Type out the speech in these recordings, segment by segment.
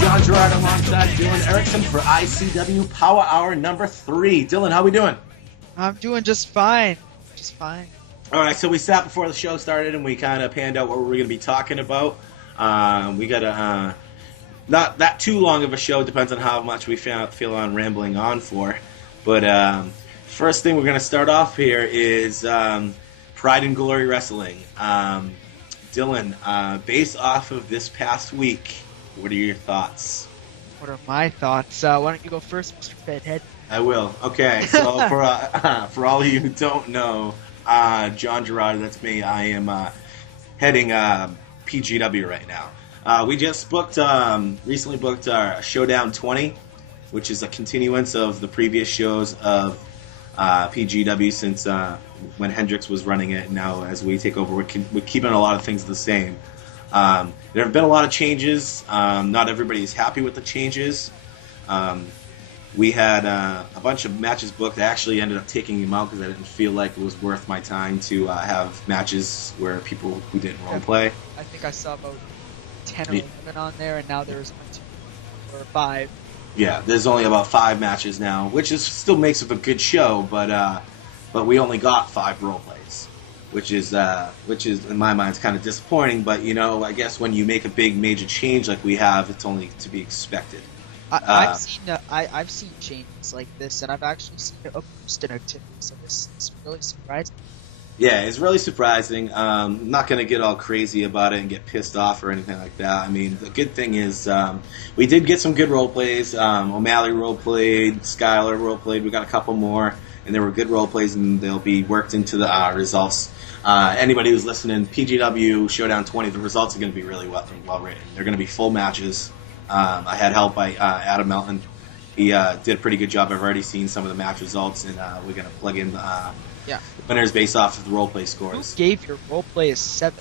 John Gerard alongside Dylan Erickson for ICW Power Hour number 3. Dylan, how we doing? I'm doing just fine. Just fine. All right, so we sat before the show started and we kind of panned out what we're going to be talking about. We got a not that too long of a show, depends on how much we feel on rambling on for. But first thing we're going to start off here is Pride and Glory Wrestling. Dylan, based off of this past week, what are your thoughts? What are my thoughts? Why don't you go first, Mr. Fedhead? I will. Okay, so for all of you who don't know, John Gerard, that's me. I am heading PGW right now. We just recently booked our Showdown 20, which is a continuance of the previous shows of PGW since when Hendricks was running it. Now, as we take over, we're keeping a lot of things the same. There have been a lot of changes. Not everybody is happy with the changes. We had a bunch of matches booked. I actually ended up taking them out because I didn't feel like it was worth my time to have matches where people who didn't role play. I think I saw about 10 or 11 on there, and now there's 1, 2, 4, 5. Yeah, there's only about 5 matches now, which still makes it a good show, but we only got 5 role plays, which is in my mind is kind of disappointing. But I guess when you make a big major change like we have, it's only to be expected. I've seen changes like this, and I've actually seen a boost in activity, so this is really surprising. Yeah, it's really surprising. I'm not going to get all crazy about it and get pissed off or anything like that. I mean, the good thing is we did get some good role plays. O'Malley role played, Skylar role played. We got a couple more, and there were good role plays, and they'll be worked into the results. Anybody who's listening, PGW Showdown 20, the results are going to be really well written. They're going to be full matches. I had help by Adam Melton. He did a pretty good job. I've already seen some of the match results, and we're going to plug in the winners based off of the role play scores. Who gave your role play a 7?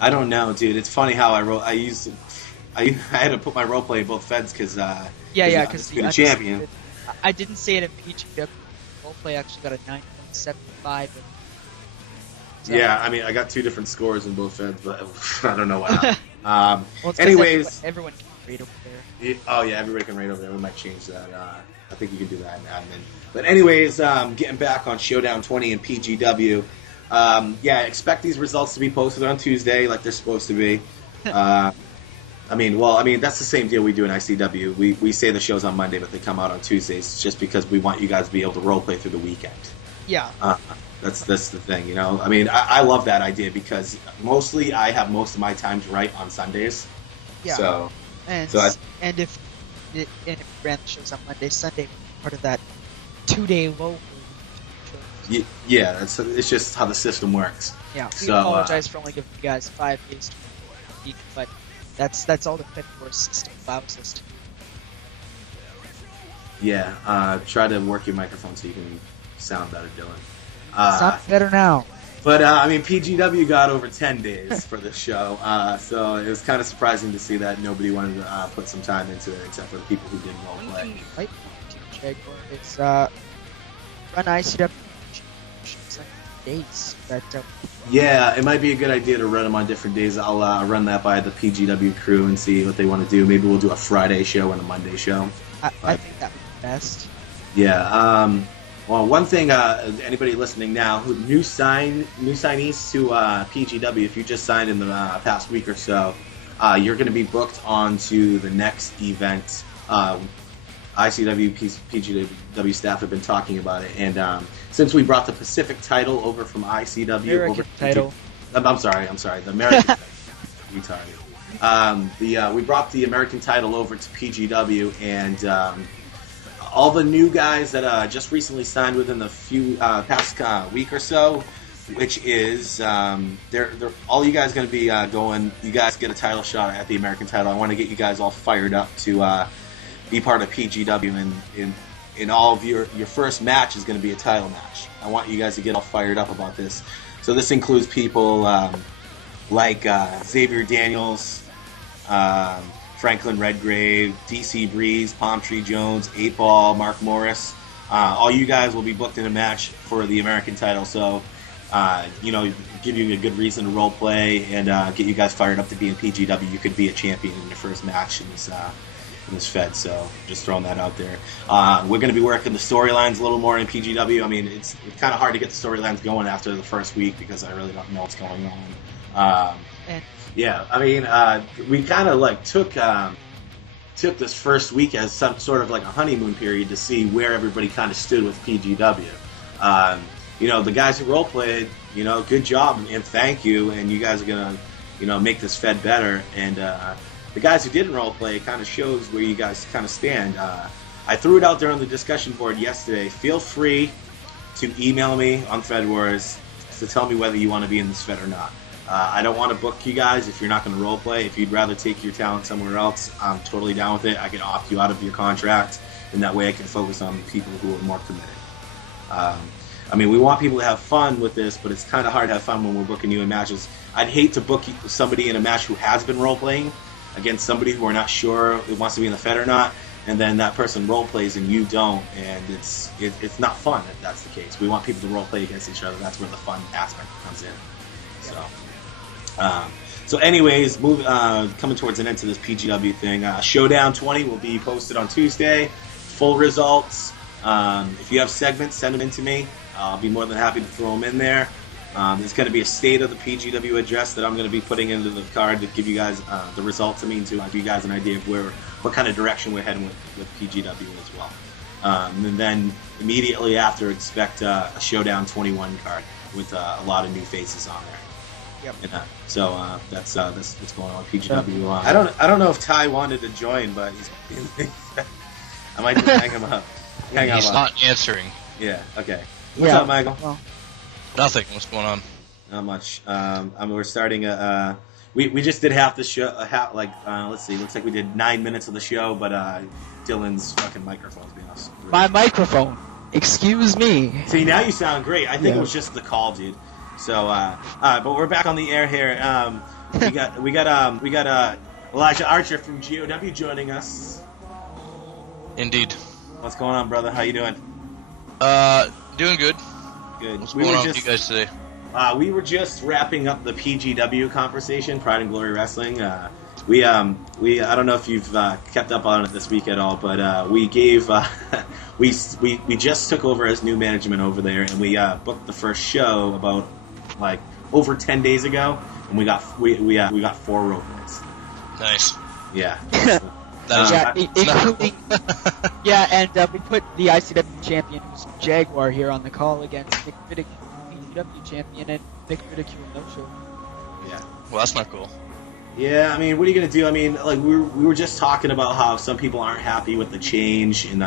I don't know, dude. It's funny how I had to put my role play in both feds because because the champion. I didn't say it in PGW. Role play actually got a 9.75. So. Yeah, I mean, I got 2 different scores in both feds, but I don't know why. Well, anyways, everyone can rate over there. Oh yeah, everybody can rate over there. We might change that. I think you can do that in admin. But anyways, getting back on Showdown 20 and PGW. Expect these results to be posted on Tuesday, like they're supposed to be. I mean, that's the same deal we do in ICW. We say the show's on Monday, but they come out on Tuesdays, just because we want you guys to be able to role play through the weekend. Yeah. That's the thing, I mean, I love that idea because mostly I have most of my time to write on Sundays. Yeah. And if brand shows on Monday, Sunday, part of that 2-day low. Yeah, it's just how the system works. Yeah, we apologize for only giving you guys 5 days to week, but that's all the Fedcore system allows us to. Yeah, try to work your microphone so you can sound better, Dylan. Sounds better now. But, PGW got over 10 days for this show, so it was kind of surprising to see that nobody wanted to put some time into it, except for the people who didn't role play. It's run ICW days. Yeah, it might be a good idea to run them on different days. I'll run that by the PGW crew and see what they want to do. Maybe we'll do a Friday show and a Monday show. I think that would be best. Yeah, well, one thing, anybody listening now, new signees to PGW, if you just signed in the past week or so, you're going to be booked onto the next event. ICW, PGW staff have been talking about it, and since we brought the Pacific title over from ICW American title. I'm sorry, the American title. We brought the American title over to PGW, and all the new guys that just recently signed within the past week or so, which is they're all you guys going to be going. You guys get a title shot at the American title. I want to get you guys all fired up to be part of PGW, and in all of your first match is going to be a title match. I want you guys to get all fired up about this. So this includes people like Xavier Daniels, Franklin Redgrave, DC Breeze, Palm Tree Jones, 8 Ball, Mark Morris. All you guys will be booked in a match for the American title. So, give you a good reason to role play and get you guys fired up to be in PGW. You could be a champion in your first match in in this Fed. So just throwing that out there. We're going to be working the storylines a little more in PGW. I mean, it's kind of hard to get the storylines going after the first week because I really don't know what's going on. Yeah, I mean, we kind of like took this first week as some sort of like a honeymoon period to see where everybody kind of stood with PGW. The guys who role played, good job and thank you, and you guys are gonna, make this Fed better. And the guys who didn't role play, it kind of shows where you guys kind of stand. I threw it out there on the discussion board yesterday. Feel free to email me on Fed Wars to tell me whether you want to be in this Fed or not. I don't want to book you guys if you're not going to role play. If you'd rather take your talent somewhere else, I'm totally down with it. I can opt you out of your contract, and that way I can focus on people who are more committed. I mean, we want people to have fun with this, but it's kind of hard to have fun when we're booking you in matches. I'd hate to book somebody in a match who has been role playing against somebody who are not sure who wants to be in the Fed or not, and then that person role plays and you don't, and it's not fun if that's the case. We want people to role play against each other. That's where the fun aspect comes in. So anyways, coming towards an end to this PGW thing. Showdown 20 will be posted on Tuesday. Full results. If you have segments, send them in to me. I'll be more than happy to throw them in there. There's going to be a state of the PGW address that I'm going to be putting into the card to give you guys the results. To give you guys an idea of what kind of direction we're heading with PGW as well. And then immediately after, expect a Showdown 21 card with a lot of new faces on there. Yep. And, so that's what's going on with PGW. I don't know if Ty wanted to join, but I might just hang him up. He's not answering. Yeah. Okay. What's up, Michael? Well, Nothing. What's going on? Not much. We're starting we just did half the show. Let's see. Looks like we did 9 minutes of the show, but Dylan's fucking microphone's being off. my microphone. Excuse me. See, now you sound great. I think it was just the call, dude. So, but we're back on the air here. We got Elijah Archer from GOW joining us. Indeed. What's going on, brother? How you doing? Doing good. Good. What's going on with you guys today? We were just wrapping up the PGW conversation, Pride and Glory Wrestling. We I don't know if you've kept up on it this week at all, but we gave we just took over as new management over there, and we booked the first show about over 10 days ago, and we got 4 role plays. Nice. Yeah. Including and we put the ICW champion, who's Jaguar, here on the call against Nick Ridicule, PGW champion, and Nick Ridicule no show. Yeah. Well, that's not cool. Yeah, I mean, what are you gonna do? I mean, we were just talking about how some people aren't happy with the change and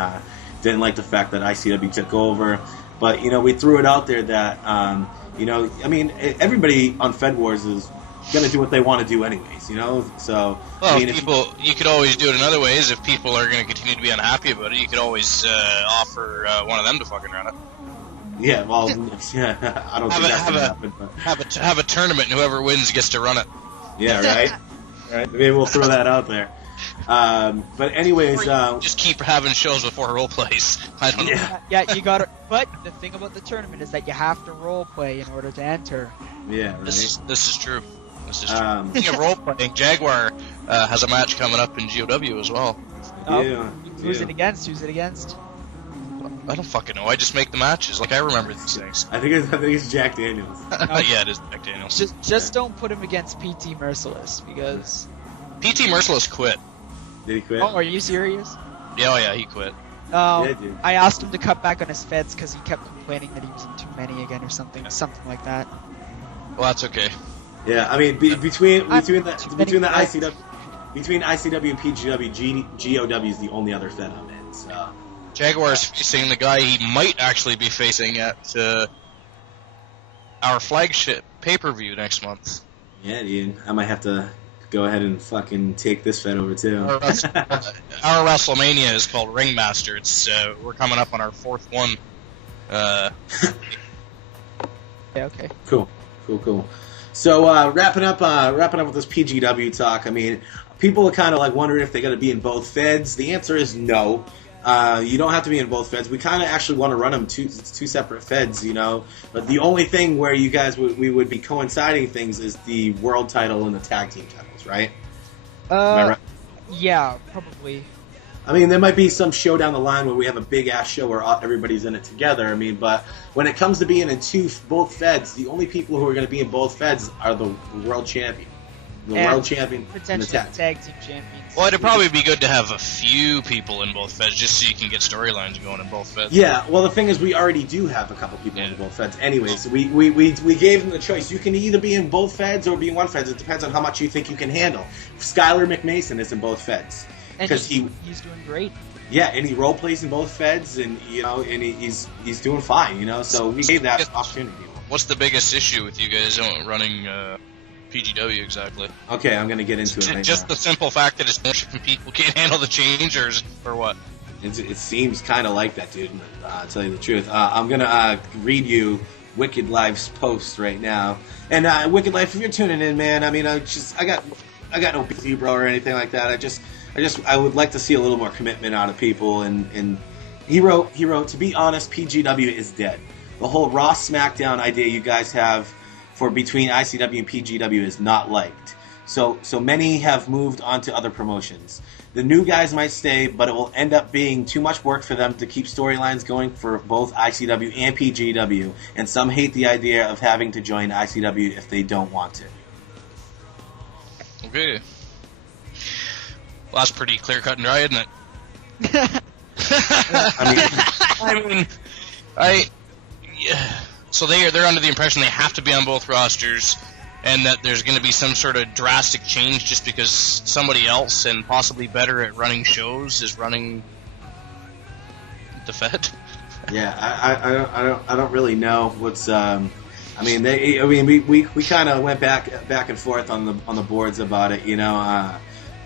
didn't like the fact that ICW took over, but we threw it out there that I mean, everybody on Fed Wars is gonna do what they want to do anyways, So well, I mean, you could always do it in other ways. If people are going to continue to be unhappy about it, you could always offer one of them to fucking run it. Yeah, well, yeah, I don't think that's gonna happen. But have a tournament, and whoever wins gets to run it. Yeah, right. Right. Maybe we'll throw that out there. But anyways, just keep having shows before role plays. I don't know. Yeah, you got it. But the thing about the tournament is that you have to role play in order to enter. Yeah, right. This is true. This is true. Speaking of role playing, Jaguar has a match coming up in GOW as well. Yeah. Who's it against? I don't fucking know. I just make the matches. I remember these things. I think it's Jack Daniels. Yeah, it is Jack Daniels. Just don't put him against PT Merciless, because PT Merciless quit. Did he quit? Oh, are you serious? Yeah, he quit. Yeah, dude. I asked him to cut back on his feds because he kept complaining that he was in too many again or something like that. Well, that's okay. Yeah, I mean, between ICW and PGW, GOW is the only other Fed I'm in. So Jaguar's facing the guy he might actually be facing at our flagship pay-per-view next month. Yeah, dude. I might have to go ahead and fucking take this Fed over too. Our WrestleMania is called Ringmaster. It's we're coming up on our 4th one. Yeah, okay. Cool. So wrapping up with this PGW talk. I mean, people are kind of wondering if they're going to be in both Feds. The answer is no. You don't have to be in both Feds. We kind of actually want to run them two separate Feds, But the only thing where you guys we would be coinciding things is the world title and the tag team titles, right? Am I right? Yeah, probably. I mean, there might be some show down the line where we have a big-ass show where everybody's in it together. I mean, but when it comes to being in both feds, the only people who are going to be in both feds are the world champion. World champion and the tag team champions. Well, it'd probably be good to have a few people in both feds just so you can get storylines going in both feds. Yeah, well, the thing is, we already do have a couple people in both feds anyway, so we gave them the choice. You can either be in both feds or be in one feds. It depends on how much you think you can handle. Skylar McMason is in both feds. Because he's doing great. Yeah, and he role plays in both feds, and he's doing fine, so we gave that opportunity. What's the biggest issue with you guys running PGW exactly? Okay, I'm gonna get into it right just now. The simple fact that it's people can't handle the changers, or what? It seems kind of like that, dude. I'll tell you the truth. I'm gonna read you Wicked Life's post right now. And Wicked Life, if you're tuning in, man, I mean, I got no beef with you, bro, or anything like that. I would like to see a little more commitment out of people. And he wrote, to be honest, PGW is dead. The whole Raw SmackDown idea you guys have for between ICW and PGW is not liked. So many have moved on to other promotions. The new guys might stay, but it will end up being too much work for them to keep storylines going for both ICW and PGW, and some hate the idea of having to join ICW if they don't want to. Okay. Well, that's pretty clear-cut and dry, isn't it? Yeah. So they're under the impression they have to be on both rosters, and that there's going to be some sort of drastic change just because somebody else and possibly better at running shows is running the Fed. Yeah, I don't really know what's. We kind of went back and forth on the boards about it,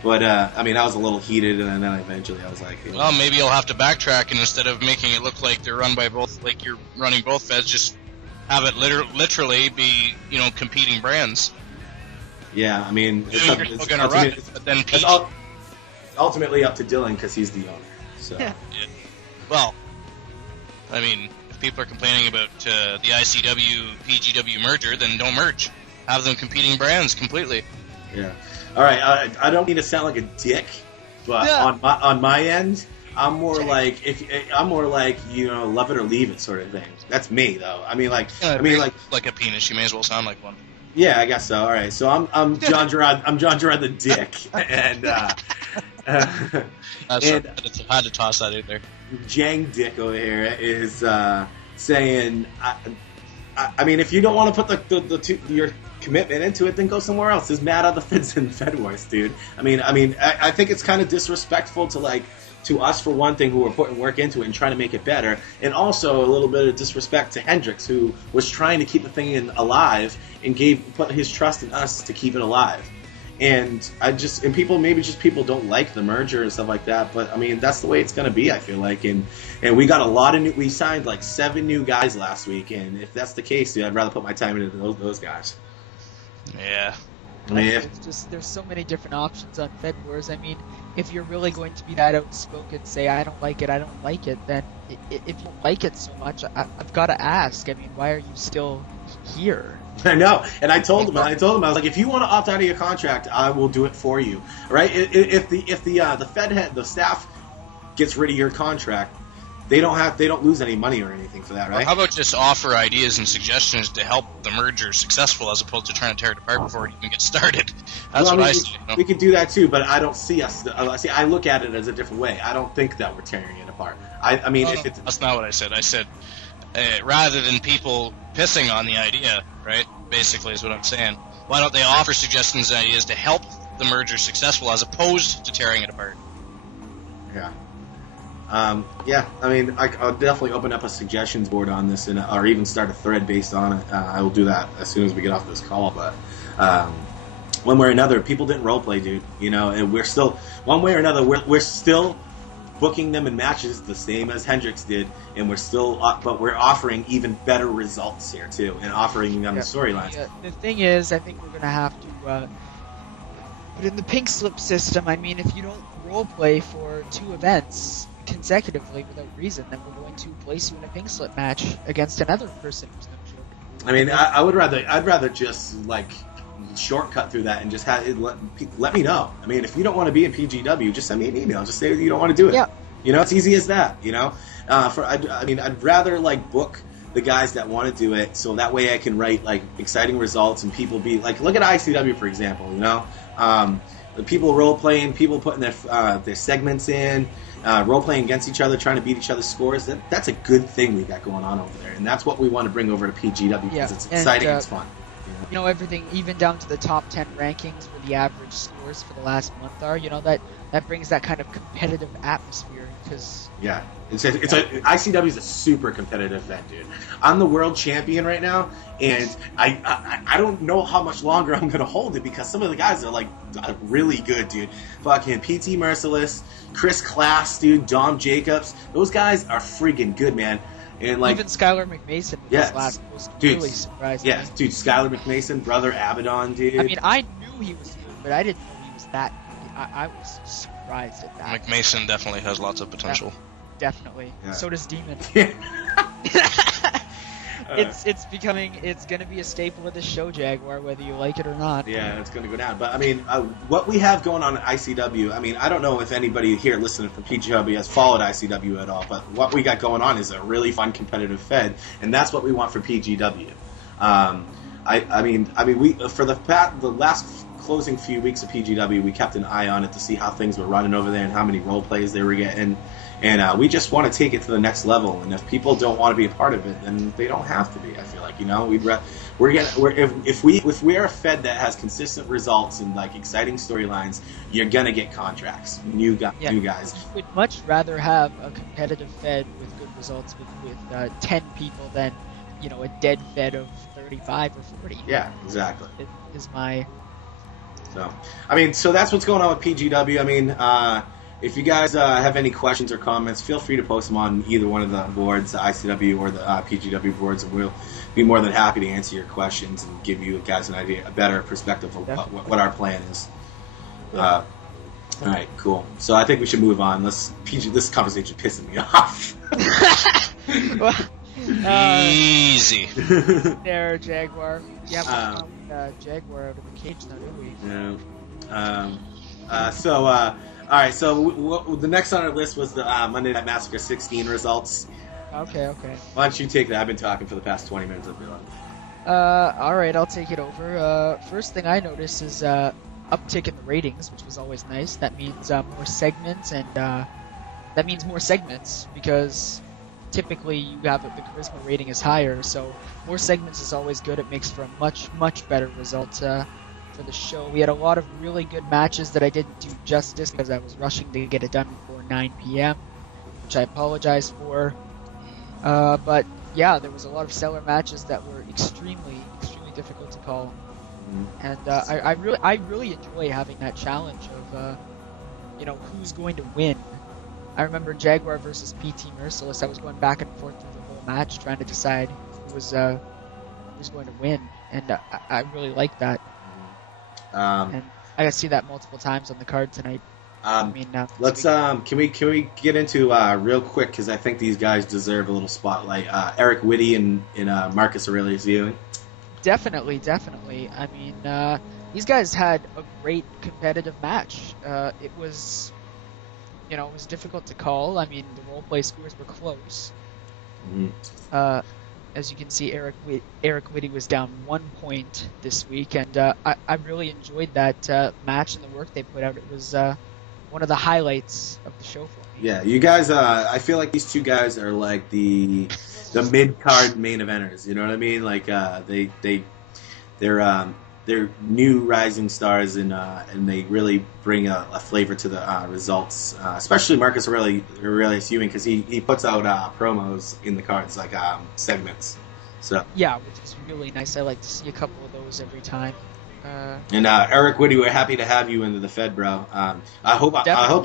But I was a little heated, and then eventually I was like, well, maybe you'll have to backtrack, and instead of making it look like they're run by both, like you're running both feds, just have it literally be, competing brands. Yeah, it's ultimately up to Dylan because he's the owner. So. Yeah. Well, if people are complaining about the ICW PGW merger, then don't merge. Have them competing brands completely. Yeah. All right. I don't mean to sound like a dick, but on my end, I'm more like love it or leave it sort of thing. That's me though. Like a penis. You may as well sound like one. Yeah, I guess so. All right. So I'm John Gerard. I'm John Gerard the Dick, and I had to toss that in there. Jang Dick over here is saying, if you don't want to put your commitment into it, then go somewhere else. There's mad other feds in Fed Wars, dude. I think it's kind of disrespectful to us for one thing, who are putting work into it and trying to make it better, and also a little bit of disrespect to Hendricks, who was trying to keep the thing alive and put his trust in us to keep it alive. And people don't like the merger and stuff like that, but that's the way it's going to be, I feel like. And we got a lot of we signed like 7 new guys last week, and if that's the case, dude, I'd rather put my time into those guys. Yeah. There's so many different options on Fed Wars. If you're really going to be that outspoken, say I don't like it, then if you don't like it so much, I've got to ask. Why are you still here? I know, and I told him, I was like, if you want to opt out of your contract, I will do it for you. Right? If the Fed head, the staff gets rid of your contract, they don't lose any money or anything for that, right? Well, how about just offer ideas and suggestions to help the merger successful, as opposed to trying to tear it apart before it even gets started? That's what I see. We could do that too, but I don't see us. I look at it as a different way. I don't think that we're tearing it apart. That's not what I said. I said rather than people pissing on the idea, right? Basically, is what I'm saying. Why don't they offer suggestions and ideas to help the merger successful, as opposed to tearing it apart? Yeah. I'll definitely open up a suggestions board on this, or even start a thread based on it. I will do that as soon as we get off this call. But one way or another, people didn't roleplay, dude. And we're still, one way or another, we're still booking them in matches the same as Hendricks did, and but we're offering even better results here too, and offering them the storylines. Yeah. The thing is, I think we're gonna have to put in the pink slip system. If you don't roleplay for 2 events consecutively without reason, then we're going to place you in a pink slip match against another person who's no joke. I'd rather just shortcut through that and just let me know. I mean, if you don't want to be in PGW, just send me an email. Just say you don't want to do it. Yeah. You know, it's easy as that. You know, I'd rather like book the guys that want to do it, so that way I can write like exciting results and people be like, look at ICW for example. You know, the people role playing, people putting their segments in, role playing against each other, trying to beat each other's scores. That's a good thing we got going on over there, and that's what we want to bring over to PGW because it's exciting and it's fun. You know, everything, even down to the top 10 rankings where the average scores for the last month are, you know, that brings that kind of competitive atmosphere. Because ICW is a super competitive event, dude. I'm the world champion right now, and I don't know how much longer I'm going to hold it because some of the guys are like really good, dude. Fucking PT Merciless, Chris Class, dude, Dom Jacobs. Those guys are freaking good, man. And like even Skylar McMason with his last post really surprised me. Yeah, dude, Skylar McMason, brother Abaddon, dude. I mean, I knew he was good, but I didn't know he was that good. I was surprised at that. McMason definitely has lots of potential. Yeah, definitely. Yeah. So does Demon. It's gonna be a staple of the show, Jaguar, whether you like it or not. Yeah, it's gonna go down. But I mean, what we have going on at ICW, I mean, I don't know if anybody here listening from PGW has followed ICW at all, but what we got going on is a really fun competitive fed, and that's what we want for PGW. I mean, we for the last closing few weeks of PGW, we kept an eye on it to see how things were running over there and how many role plays they were getting. And we just want to take it to the next level. And if people don't want to be a part of it, then they don't have to be. I feel like, you know, if we are a fed that has consistent results and like exciting storylines, you're gonna get contracts. New guys. Would much rather have a competitive fed with good results with 10 people than, you know, a dead fed of 35 or 40. Yeah, exactly. It is my. So, I mean, so that's what's going on with PGW. I mean, if you guys have any questions or comments, feel free to post them on either one of the boards, the ICW or the PGW boards, and we'll be more than happy to answer your questions and give you guys an idea, a better perspective of what our plan is. All right, cool. So I think we should move on. This conversation is pissing me off. Easy. There, Jaguar. Yeah, Jaguar out of the cage now, do we? Yeah. All right, so the next on our list was the Monday Night Massacre 16 results. Okay. Why don't you take that? I've been talking for the past 20 minutes, I feel like. All right, I'll take it over. First thing I noticed is uptick in the ratings, which was always nice. That means more segments, and that means more segments because typically you have the charisma rating is higher, so more segments is always good. It makes for a much better result for the show. We had a lot of really good matches that I didn't do justice because I was rushing to get it done before 9 p.m., which I apologize for. But yeah, there was a lot of stellar matches that were extremely difficult to call, and I really enjoy having that challenge of you know, who's going to win. I remember Jaguar versus PT Merciless. I was going back and forth through the whole match trying to decide who was going to win, and I really liked that. And I got to see that multiple times on the card tonight. Let's can we get into real quick because I think these guys deserve a little spotlight. Eric Whitty and Marcus Aurelius Ewing. Definitely. I mean, these guys had a great competitive match. It was, you know, it was difficult to call. I mean, the role play scores were close. Mm-hmm. As you can see, Eric Whitty was down 1 point this week, and I really enjoyed that match and the work they put out. It was one of the highlights of the show for me. Yeah, you guys. I feel like these two guys are like the mid card main eventers. You know what I mean? Like they're new rising stars, and they really bring a flavor to the results. Especially Marcus Aurelius Ewing, because he puts out promos in the cards, like segments. So yeah, which is really nice. I like to see a couple of those every time. And Eric Whitty, we're happy to have you into the Fed, bro. I hope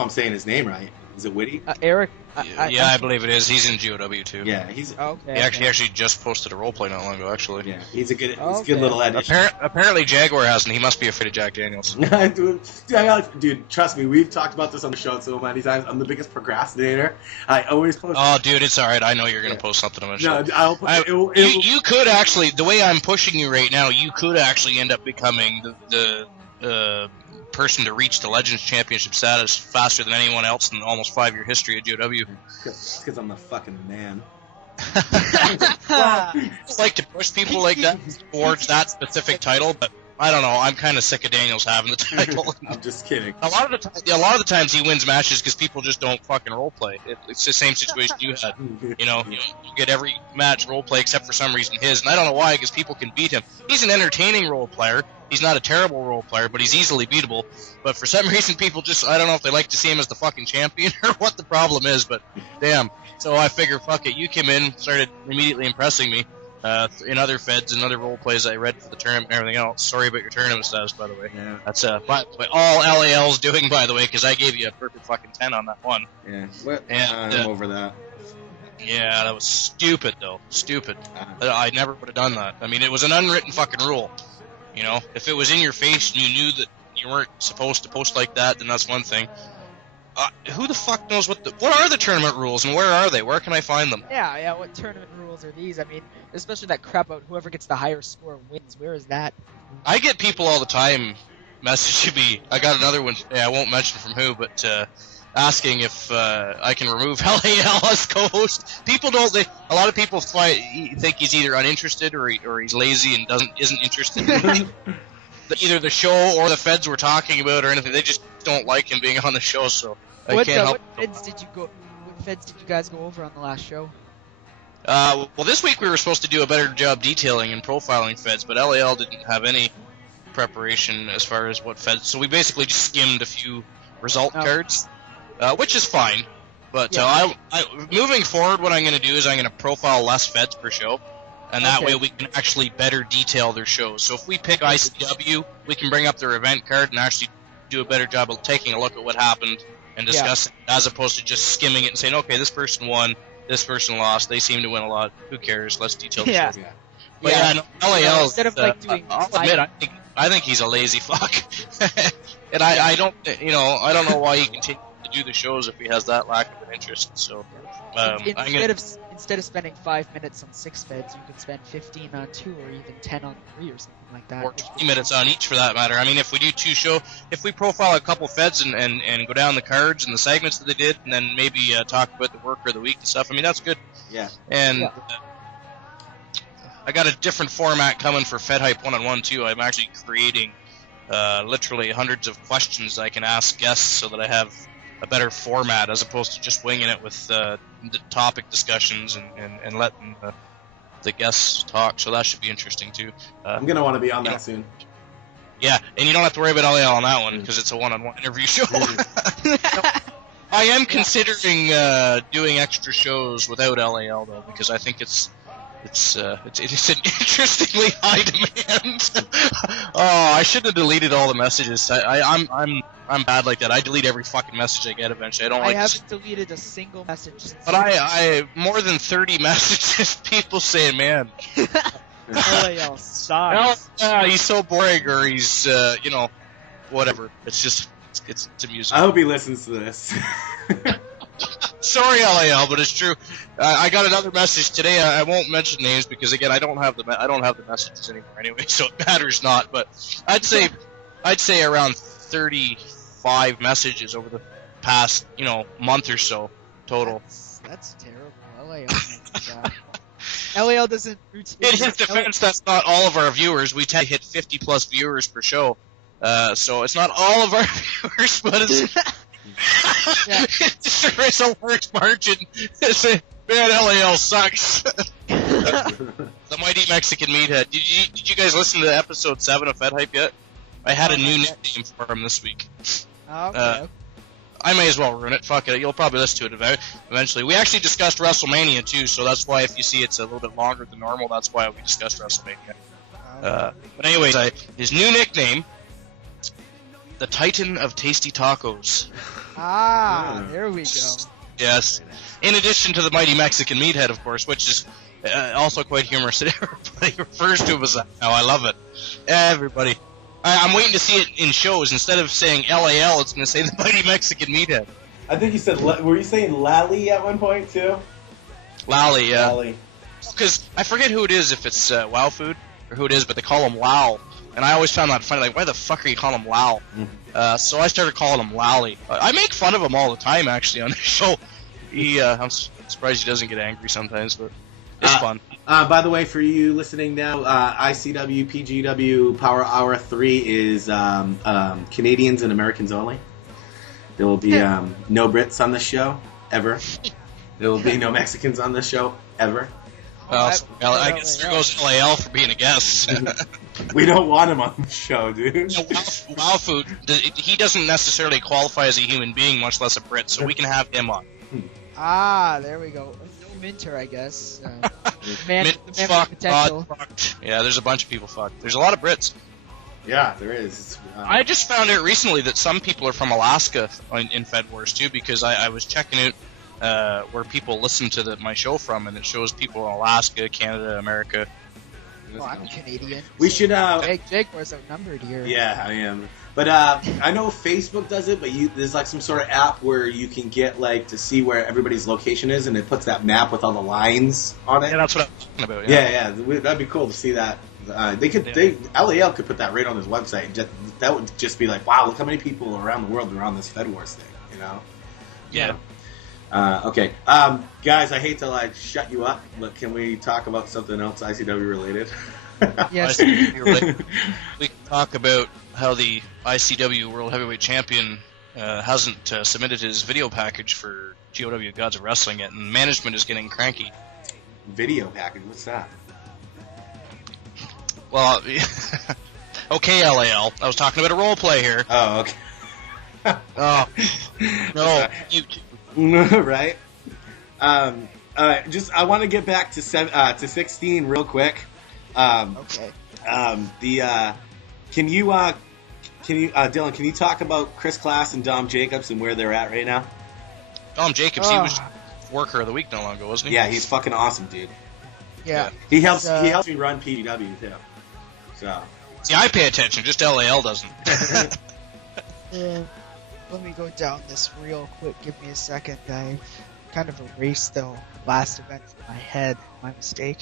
I'm saying his name right. Is it Witty? Eric. I believe it is. He's in GOW too. Yeah, he's. Okay. He actually just posted a roleplay not long ago. Actually. Yeah, he's a good little addition. Apparently Jaguar hasn't. He must be afraid of Jack Daniels. dude, trust me. We've talked about this on the show so many times. I'm the biggest procrastinator. I always post. Oh, dude, it's all right. I know you're gonna post something eventually. No, I'll post. You could actually, the way I'm pushing you right now, you could actually end up becoming the person to reach the Legends Championship status faster than anyone else in the almost 5-year history of GOW. Because I'm the fucking man. I like to push people like that towards that specific title, but I don't know. I'm kind of sick of Daniels having the title. I'm just kidding. A lot of the times he wins matches because people just don't fucking roleplay. It's the same situation you had. You get every match roleplay except for some reason his, and I don't know why, because people can beat him. He's an entertaining role player. He's not a terrible role player, but he's easily beatable. But for some reason, people just, I don't know if they like to see him as the fucking champion or what the problem is, but damn. So I figured, fuck it. You came in, started immediately impressing me in other feds and other role plays I read for the tournament and everything else. Sorry about your tournament status, by the way. Yeah. That's all LAL's doing, by the way, because I gave you a perfect fucking 10 on that one. Yeah. I'm over that. Yeah, that was stupid, though. Stupid. I never would have done that. I mean, it was an unwritten fucking rule. You know, if it was in your face and you knew that you weren't supposed to post like that, then that's one thing. Who the fuck knows what are the tournament rules and where are they? Where can I find them? Yeah, what tournament rules are these? I mean, especially that crap about whoever gets the higher score wins. Where is that? I get people all the time messaging me. I got another one today, I won't mention from who, but asking if I can remove LAL as co-host. People don't. A lot of people think he's either uninterested or he's lazy and isn't interested in either the show or the feds we're talking about or anything. They just don't like him being on the show. So I can't help. What feds did you guys go over on the last show? Well, this week we were supposed to do a better job detailing and profiling feds, but LAL didn't have any preparation as far as what feds. So we basically just skimmed a few result cards. Which is fine, but I moving forward, what I'm going to do is I'm going to profile less feds per show, and that way we can actually better detail their shows. So if we pick ICW, we can bring up their event card and actually do a better job of taking a look at what happened and discuss it, as opposed to just skimming it and saying, okay, this person won, this person lost, they seem to win a lot, who cares, let's detail the shows. But no, LAL, instead of doing I'll admit, I think he's a lazy fuck, and I don't know why he continues to do the shows if he has that lack of an interest. So instead of spending 5 minutes on 6 feds, you could spend 15 on 2 or even 10 on 3 or something like that. Or 20 minutes on each for that matter. I mean, if we do if we profile a couple feds and go down the cards and the segments that they did, and then maybe talk about the worker of the week and stuff, I mean, that's good. Yeah. And I got a different format coming for Fed Hype 1-on-1 too. I'm actually creating literally hundreds of questions I can ask guests so that I have a better format as opposed to just winging it with the topic discussions and letting the guests talk. So that should be interesting too. I'm going to want to be on that soon. Yeah, and you don't have to worry about LAL on that one because it's a one-on-one interview show. I am considering doing extra shows without LAL though, because I think it's an interestingly high demand. Oh, I shouldn't have deleted all the messages. I'm bad like that. I delete every fucking message I get eventually. I haven't deleted a single message. But I more than 30 messages. People saying, "Man, LAL sucks. He's so boring," or he's whatever. It's amusing. I hope he listens to this. Sorry, LAL, but it's true. I got another message today. I won't mention names because again, I don't have the messages anymore anyway, so it matters not. But I'd say around 35 messages over the past month or so total. That's terrible. LAL doesn't routinely. In his defense, that's not all of our viewers. We tend to hit 50 plus viewers per show, so it's not all of our viewers, but it's. Sure is a worse margin. Man, LAL sucks. The mighty Mexican meathead. Did you guys listen to episode 7 of Fed Hype yet? I had a new nickname for him this week. Okay. I may as well ruin it. Fuck it. You'll probably listen to it eventually. We actually discussed WrestleMania too, so that's why if you see it's a little bit longer than normal, that's why we discussed WrestleMania. But anyways, his new nickname the Titan of Tasty Tacos. There we go. Yes. In addition to the Mighty Mexican Meathead, of course, which is also quite humorous that everybody refers to him as that now. I love it. Everybody. I'm waiting to see it in shows. Instead of saying LAL, it's going to say the Mighty Mexican Meathead. I think you said, were you saying Lally at one point, too? Lally, yeah. Lally. Because I forget who it is, if it's Wow Food, or who it is, but they call him Wow. And I always found that funny, like, why the fuck are you calling him Wow? So I started calling him Lally. I make fun of him all the time, actually, on the show. I'm surprised he doesn't get angry sometimes, but it's fun. By the way, for you listening now, ICW, PGW, Power Hour 3 is Canadians and Americans only. There will be no Brits on the show, ever. There will be no Mexicans on the show, ever. Well, I guess there goes LAL for being a guest. We don't want him on the show, dude. Wow Food, he doesn't necessarily qualify as a human being, much less a Brit, so we can have him on. There we go. No Minter, I guess. The man with potential. Yeah, there's a bunch of people fucked. There's a lot of Brits. Yeah, there is. I just found out recently that some people are from Alaska in Fed Wars, too, because I was checking out where people listen to my show from, and it shows people in Alaska, Canada, America. Oh, I'm Canadian. We should. Jaguar's outnumbered here. Yeah, I am. But I know Facebook does it, but there's like some sort of app where you can get like to see where everybody's location is, and it puts that map with all the lines on it. Yeah, that's what I'm talking about. Yeah, that'd be cool to see that. LAL could put that right on his website. That would just be like, wow, look how many people around the world are on this Fed Wars thing, you know? Yeah. Okay. Guys, I hate to like shut you up, but can we talk about something else ICW related? Yes. We can talk about how the ICW World Heavyweight Champion hasn't submitted his video package for GOW Gods of Wrestling yet, and management is getting cranky. Video package? What's that? Well, okay, LAL. I was talking about a role play here. Oh, okay. Oh, no, you. Right. I want to get back to 16 real quick. Okay. Can you Dylan? Can you talk about Chris Class and Dom Jacobs and where they're at right now? Dom Jacobs, he was worker of the week not long ago, wasn't he? Yeah, he's fucking awesome, dude. Yeah. He helps me run PGW too. So. See, I pay attention. Just LAL doesn't. Let me go down this real quick. Give me a second. I kind of erased the last event in my head. My mistake.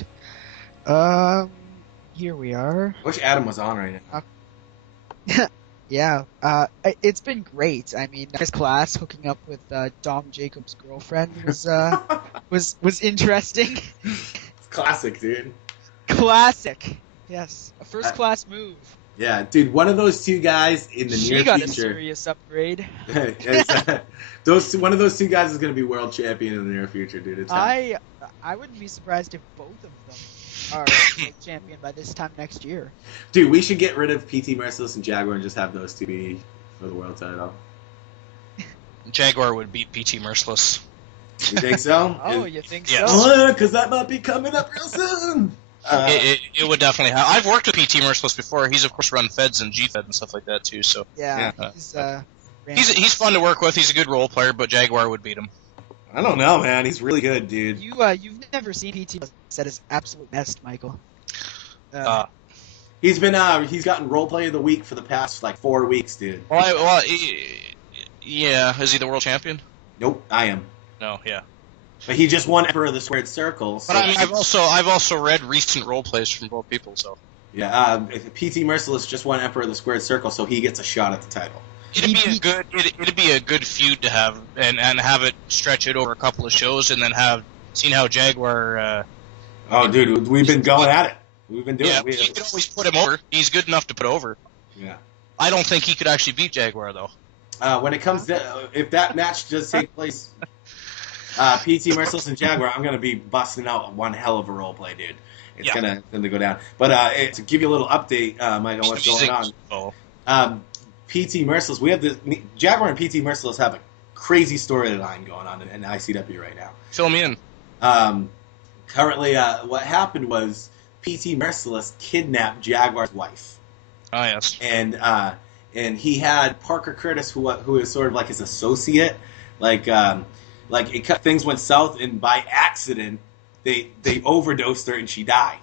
Here we are. I wish Adam was on right now. Yeah. It's been great. I mean, Chris Class hooking up with Dom Jacobs' girlfriend was interesting. It's classic, dude. Classic. Yes, a first-class move. Yeah, dude, one of those two guys in the near future. She got a serious upgrade. One of those two guys is going to be world champion in the near future, dude. I wouldn't be surprised if both of them are world champion by this time next year. Dude, we should get rid of PT Merciless and Jaguar and just have those two be for the world title. Jaguar would beat PT Merciless. You think so? You think yes. so? Because that might be coming up real soon. It would definitely have. I've worked with PT Merciless before. He's of course run Feds and G-Fed and stuff like that too. So yeah. He's fun to work with. He's a good role player, but Jaguar would beat him. I don't know, man. He's really good, dude. You've never seen PT at his absolute best, Michael. He's gotten role play of the week for the past like 4 weeks, dude. Yeah. Is he the world champion? Nope, I am. No, yeah. But he just won Emperor of the Squared Circle. So but I've also read recent role plays from both people. So yeah, PT Merciless just won Emperor of the Squared Circle, so he gets a shot at the title. It'd be a good feud to have and have it stretch it over a couple of shows and then seen how Jaguar. Oh, dude, we've been going at it. We've been doing. Yeah, you can always put him over. He's good enough to put over. Yeah. I don't think he could actually beat Jaguar though. When it comes to if that match does take place. PT Merciless and Jaguar, I'm gonna be busting out one hell of a role play, dude. It's gonna go down. But to give you a little update, Mike, on what's going on. PT Merciless, we have the Jaguar and PT Merciless have a crazy storyline going on in ICW right now. Fill me in. Currently, what happened was PT Merciless kidnapped Jaguar's wife. Oh yes. And and he had Parker Curtis, who is sort of like his associate, like things went south, and by accident they overdosed her and she died.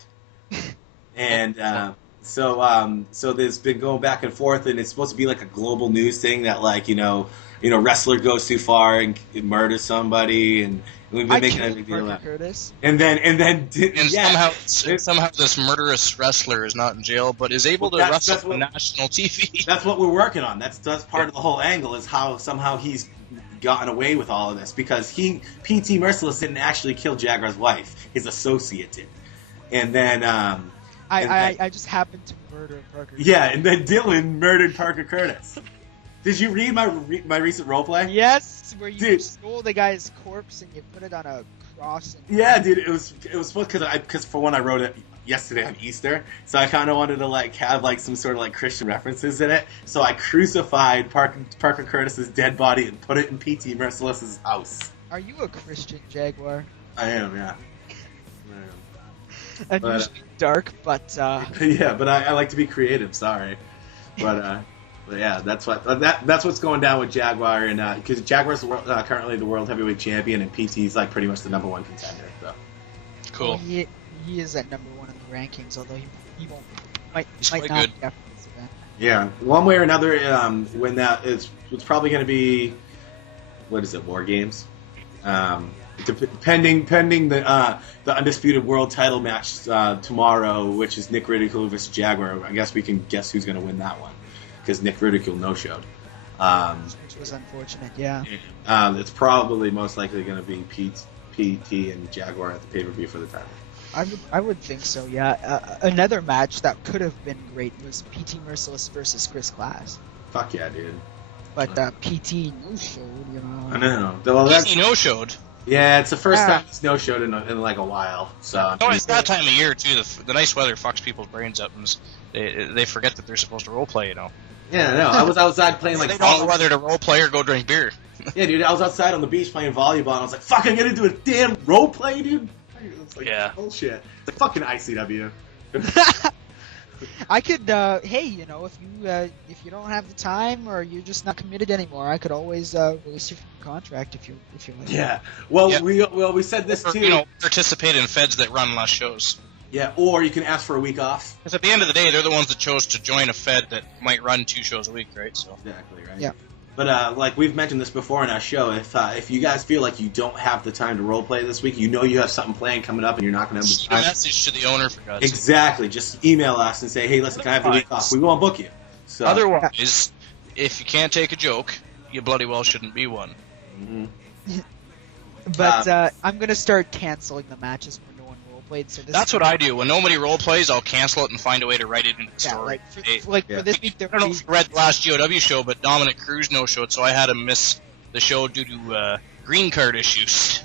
And so there's been going back and forth, and it's supposed to be like a global news thing that like wrestler goes too far and murders somebody, and we've been making a big deal about it. And somehow this murderous wrestler is not in jail, but is able to wrestle on national TV. That's what we're working on. That's part of the whole angle, is how somehow he's gotten away with all of this, because PT Merciless didn't actually kill Jaguar's wife, his associate did, and then I just happened to murder Parker. Yeah, and then Dylan murdered Parker Curtis. Did you read my recent roleplay? Yes, where you stole the guy's corpse and you put it on a cross. Yeah, dude, it was supposed, because for one I wrote it yesterday on Easter, so I kind of wanted to like have like some sort of like Christian references in it. So I crucified Parker Curtis's dead body and put it in PT Merciless's house. Are you a Christian, Jaguar? I am, yeah. Unusually dark, but yeah, but I like to be creative. Sorry, but yeah, that's what's going down with Jaguar, and because Jaguar's currently the world heavyweight champion, and PT's like pretty much the number one contender. So cool. Well, he is at number one in the rankings, although he won't might He's not quite be good. after this event. yeah, one way or another, when it's probably going to be, what is it, War Games? Pending the undisputed world title match tomorrow, which is Nick Ridicule versus Jaguar. I guess we can guess who's going to win that one, because Nick Ridicule no-showed. Which was unfortunate, yeah. It's probably most likely going to be PT and Jaguar at the pay-per-view for the title. I would think so, yeah. Another match that could have been great was PT Merciless versus Chris Glass. Fuck yeah, dude. But PT no-showed, I know. Well, He no-showed. Yeah, it's the first time he's no-showed in like a while. So It's that time of year too. The nice weather fucks people's brains up, and they forget that they're supposed to role play. Yeah, no. I was outside playing like. They don't know whether to role play or go drink beer. Yeah, dude. I was outside on the beach playing volleyball, and I was like, "Fuck, I'm gonna do a damn role play, dude." It's like, yeah. Bullshit. It's like fucking ICW. I could, hey, if you don't have the time or you're just not committed anymore, I could always release you from the contract if you like. Yeah. Well, yeah. we said this too. Participate in feds that run less shows. Yeah, or you can ask for a week off. Because at the end of the day, they're the ones that chose to join a fed that might run 2 shows a week, right? So exactly right. Yeah. But like we've mentioned this before in our show, if you guys feel like you don't have the time to role play this week, you have something planned coming up, and you're not going to have the Shoot time. a message to the owner for God's sake. Exactly. Just email us and say, hey, listen, can I have the week off? We won't book you. So Otherwise, if you can't take a joke, you bloody well shouldn't be one. Mm-hmm. But I'm gonna start canceling the matches where no one role played. So That's what I do. When nobody role plays, I'll cancel it and find a way to write it into the story. For this week, I don't know if you read the last GOW show, but Dominic Cruz no-showed, so I had to miss the show due to green card issues.